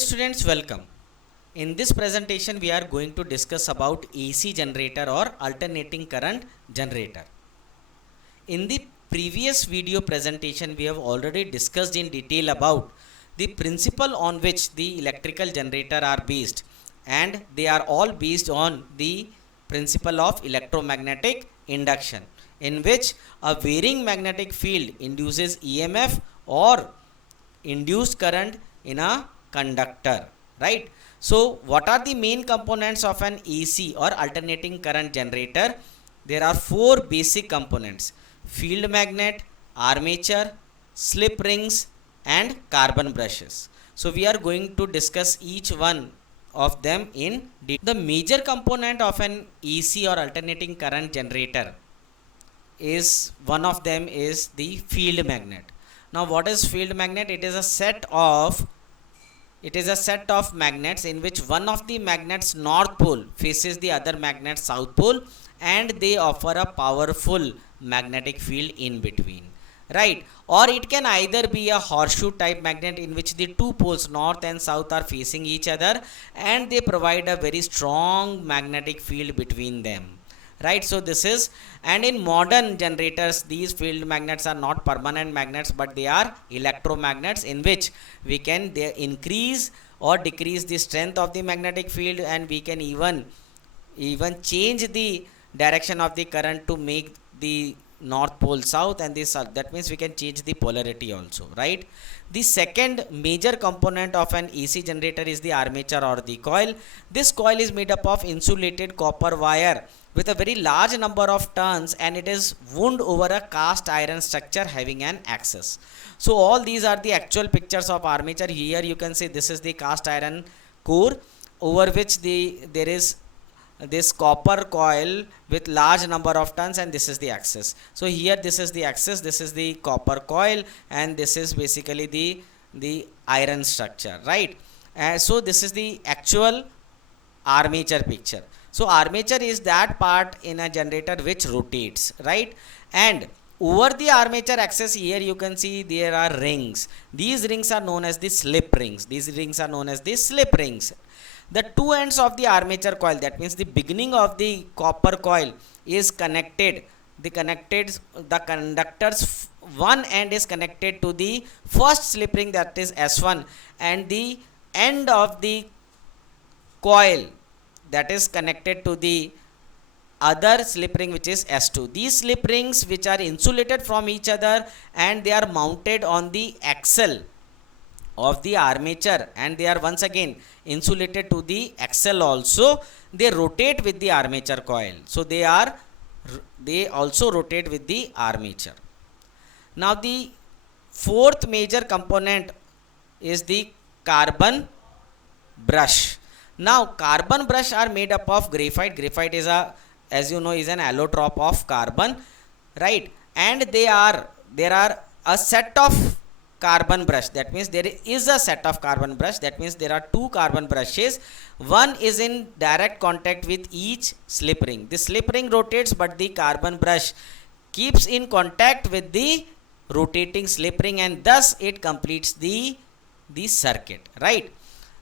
Dear students, welcome. In this presentation, we are going to discuss about AC generator or alternating current generator. In the previous video presentation, we have already discussed in detail about the principle on which the electrical generator are based, and they are all based on the principle of electromagnetic induction, in which a varying magnetic field induces EMF or induced current in a conductor, right? So what are the main components of an AC or alternating current generator? There are four basic components: field magnet, armature, slip rings, and carbon brushes. So we are going to discuss each one of them in detail. The major component of an AC or alternating current generator is one of them is the field magnet. Now what is field magnet? It is a set of magnets in which one of the magnets north pole faces the other magnet south pole, and they offer a powerful magnetic field in between, right? Or it can either be a horseshoe type magnet in which the two poles north and south are facing each other and they provide a very strong magnetic field between them, right? So this is, and in modern generators these field magnets are not permanent magnets, but they are electromagnets in which we can increase or decrease the strength of the magnetic field, and we can even change the direction of the current to make the north pole south and this south. That means we can change the polarity also, right? The second major component of an AC generator is the armature or the coil. This coil is made up of insulated copper wire with a very large number of turns, and it is wound over a cast iron structure having an axis. So all these are the actual pictures of armature. Here you can see this is the cast iron core over which there is this copper coil with large number of turns, and this is the axis. So here this is the axis, this is the copper coil, and this is basically the iron structure, right? So this is the actual armature picture. So armature is that part in a generator which rotates, right? And over the armature axis, here you can see there are rings. These rings are known as the slip rings. The two ends of the armature coil, that means the beginning of the copper coil, is connected. The conductor's one end is connected to the first slip ring, that is S1, and the end of the coil that is connected to the other slip ring, which is S2. These slip rings which are insulated from each other, and they are mounted on the axle of the armature, and they are once again insulated to the axle also. They rotate with the armature coil. So they also rotate with the armature. Now the fourth major component is the carbon brush. Now carbon brush are made up of graphite. Graphite is as you know, is an allotrope of carbon, right? And there are a set of carbon brush. That means there is a set of carbon brush. That means there are two carbon brushes. One is in direct contact with each slip ring. The slip ring rotates, but the carbon brush keeps in contact with the rotating slip ring, and thus it completes the circuit, right?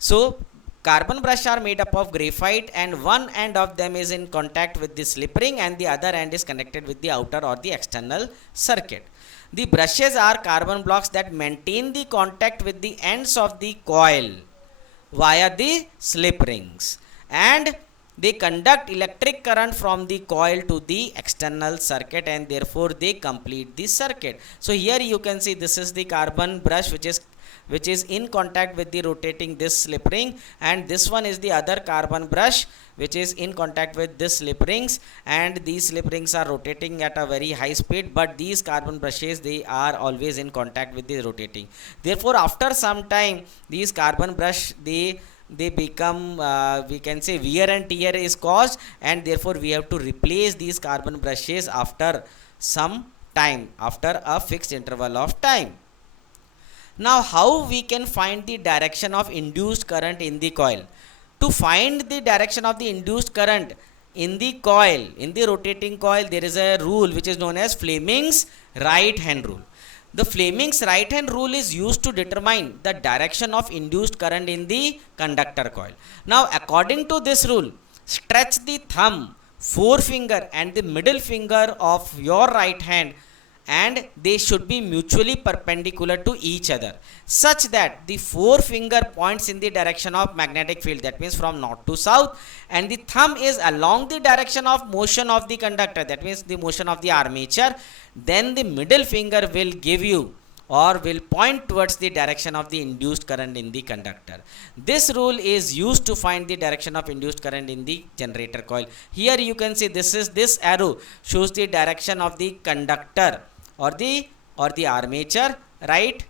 So carbon brush are made up of graphite, and one end of them is in contact with the slip ring and the other end is connected with the outer or the external circuit. The brushes are carbon blocks that maintain the contact with the ends of the coil via the slip rings, and they conduct electric current from the coil to the external circuit, and therefore they complete the circuit. So here you can see this is the carbon brush which is in contact with the rotating this slip ring, and this one is the other carbon brush which is in contact with this slip rings, and these slip rings are rotating at a very high speed, but these carbon brushes, they are always in contact with the rotating. Therefore after some time these carbon brush they become we can say wear and tear is caused, and therefore we have to replace these carbon brushes after some time, after a fixed interval of time. Now how we can find the direction of induced current in the coil? To find the direction of the induced current in the coil, in the rotating coil, there is a rule which is known as Fleming's right hand rule. The Fleming's right hand rule is used to determine the direction of induced current in the conductor coil. Now, according to this rule, stretch the thumb, forefinger and the middle finger of your right hand, and they should be mutually perpendicular to each other, such that the forefinger points in the direction of magnetic field, that means from north to south, and the thumb is along the direction of motion of the conductor, that means the motion of the armature. Then the middle finger will give you or will point towards the direction of the induced current in the conductor. This rule is used to find the direction of induced current in the generator coil. Here you can see this arrow shows the direction of the conductor or the armature, right?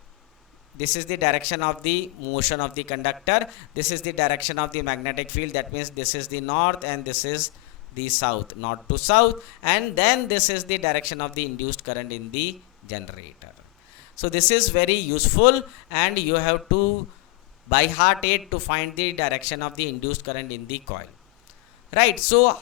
This is the direction of the motion of the conductor. This is the direction of the magnetic field, that means this is the north and this is the south, north to south, and then this is the direction of the induced current in the generator. So this is very useful, and you have to by heart it to find the direction of the induced current in the coil, right? So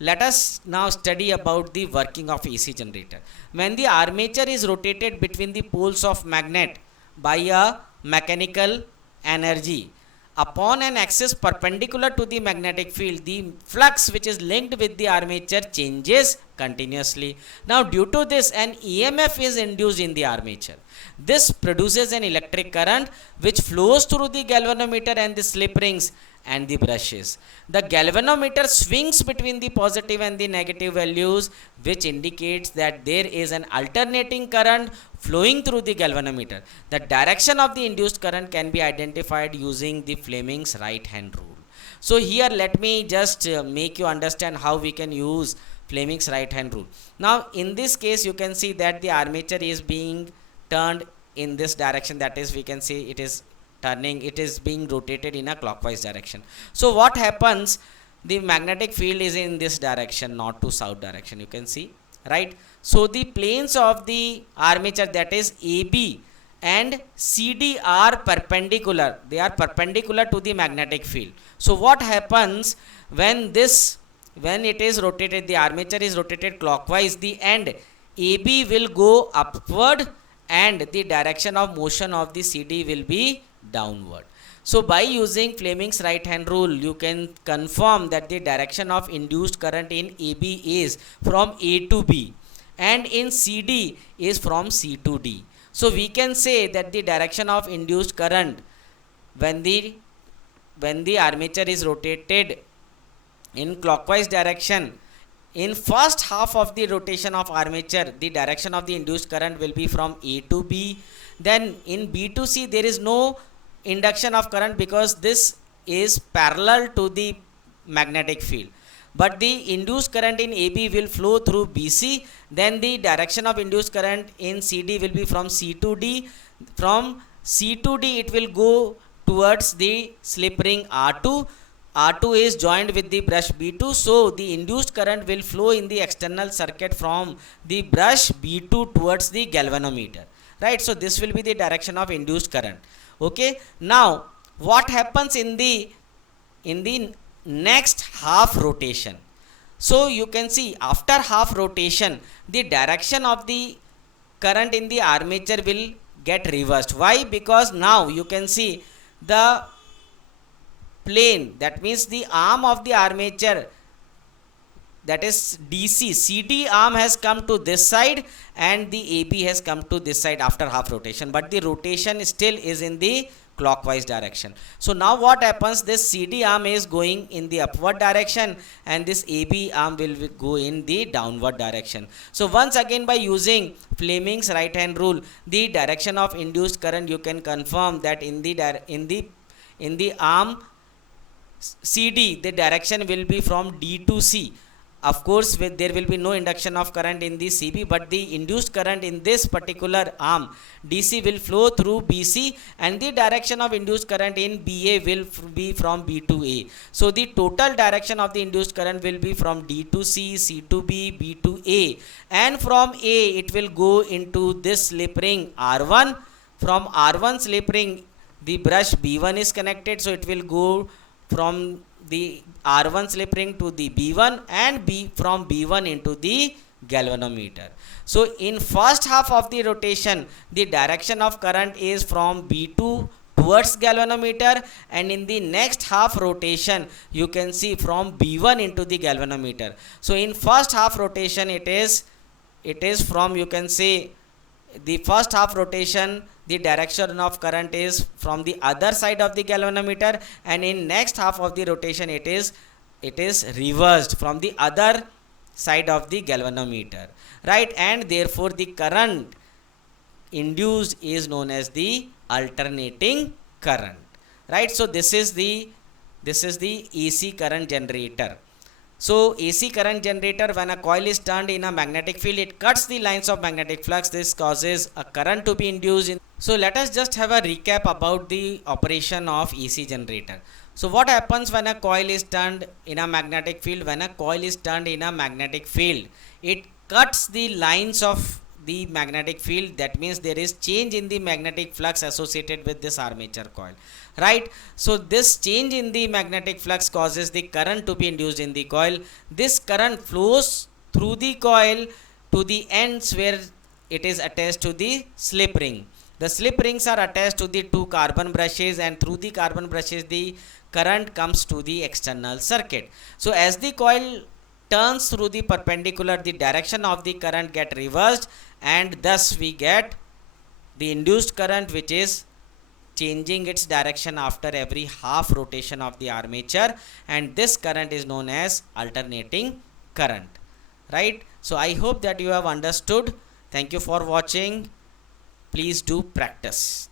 let us now study about the working of AC generator. When the armature is rotated between the poles of magnet by a mechanical energy upon an axis perpendicular to the magnetic field, the flux which is linked with the armature changes continuously. Now, due to this, an EMF is induced in the armature. This produces an electric current which flows through the galvanometer and the slip rings and the brushes. The galvanometer swings between the positive and the negative values, which indicates that there is an alternating current flowing through the galvanometer. The direction of the induced current can be identified using the Fleming's right hand rule. So here let me just make you understand how we can use Fleming's right hand rule. Now in this case you can see that the armature is being turned in this direction, that is, we can see it is turning, it is being rotated in a clockwise direction. So what happens, the magnetic field is in this direction, north to south direction, you can see, right? So the planes of the armature, that is AB and CD, are perpendicular, they are perpendicular to the magnetic field. So what happens when it is rotated, the armature is rotated clockwise, the end AB will go upward and the direction of motion of the CD will be downward. So by using Fleming's right hand rule, you can confirm that the direction of induced current in AB is from A to B and in CD is from C to D. So we can say that the direction of induced current when the armature is rotated in clockwise direction, in first half of the rotation of armature, the direction of the induced current will be from A to B. Then in B to C, there is no induction of current because this is parallel to the magnetic field. But the induced current in AB will flow through BC. Then the direction of induced current in CD will be from C to D. From C to D, it will go towards the slip ring R2. R2 is joined with the brush B2, so the induced current will flow in the external circuit from the brush B2 towards the galvanometer, right? So this will be the direction of induced current. Okay, now what happens in the next half rotation? So you can see after half rotation, the direction of the current in the armature will get reversed. Why? Because now you can see the plane, that means the arm of the armature, that is DC, CD arm has come to this side and the AB has come to this side after half rotation, but the rotation still is in the clockwise direction. So now what happens, this CD arm is going in the upward direction and this AB arm will go in the downward direction. So once again, by using Fleming's right hand rule, the direction of induced current, you can confirm that in the arm CD, the direction will be from D to C. Of course, there will be no induction of current in the CB, but the induced current in this particular arm DC will flow through BC and the direction of induced current in BA will be from B to A. So the total direction of the induced current will be from D to C, C to B, B to A, and from A it will go into this slip ring R1. From R1 slip ring, the brush B1 is connected, so it will go from the R1 slip ring to the B1 and from B1 into the galvanometer. So in first half of the rotation, the direction of current is from B2 towards galvanometer, and in the next half rotation you can see from B1 into the galvanometer. So in first half rotation it is from, you can say, the first half rotation, the direction of current is from the other side of the galvanometer, and in next half of the rotation it is reversed from the other side of the galvanometer, right? And therefore the current induced is known as the alternating current, right? So this is the AC current generator. So AC current generator, when a coil is turned in a magnetic field, it cuts the lines of magnetic flux. This causes a current to be induced in. So let us just have a recap about the operation of AC generator. So what happens when a coil is turned in a magnetic field? When a coil is turned in a magnetic field, it cuts the lines of the magnetic field. That means there is change in the magnetic flux associated with this armature coil, right? So this change in the magnetic flux causes the current to be induced in the coil. This current flows through the coil to the ends where it is attached to the slip ring. The slip rings are attached to the two carbon brushes, and through the carbon brushes the current comes to the external circuit. So as the coil turns through the perpendicular, the direction of the current get reversed, and thus we get the induced current, which is changing its direction after every half rotation of the armature, and this current is known as alternating current, right? So I hope that you have understood. Thank you for watching. Please do practice.